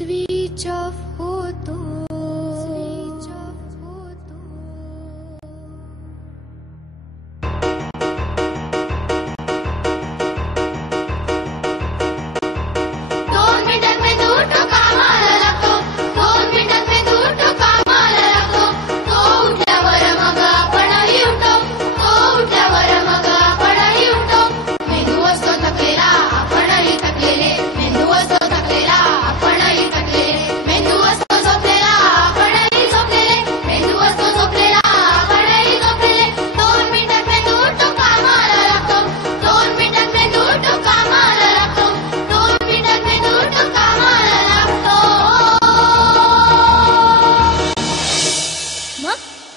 Switch off होतो.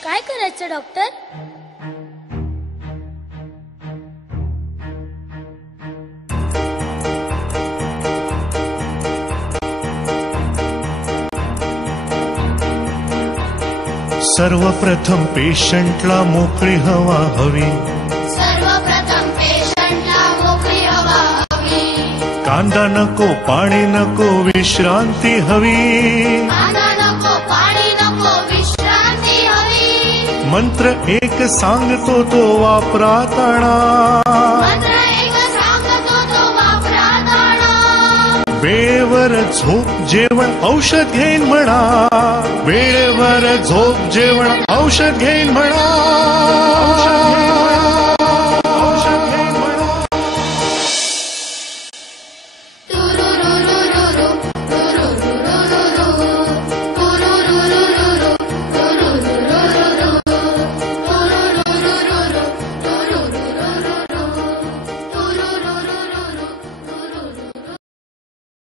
काय करायचं डॉक्टर? सर्वप्रथम पेशंटला मोकळी हवा हवी. सर्वप्रथम पेशंटला मोकळी हवा हवी. कांदा नको, पाणी नको, विश्रांती हवी. कांदा नको, पाणी नको, विश्रांती हवी. मंत्र एक सांगतो तो वापरात आणा. मंत्र एक सांगतो तो वापरात आणा. वेळेवर झोप, जेवण, औषध घेईन म्हणा. वेळेवर झोप, जेवण, औषध घेईन म्हणा.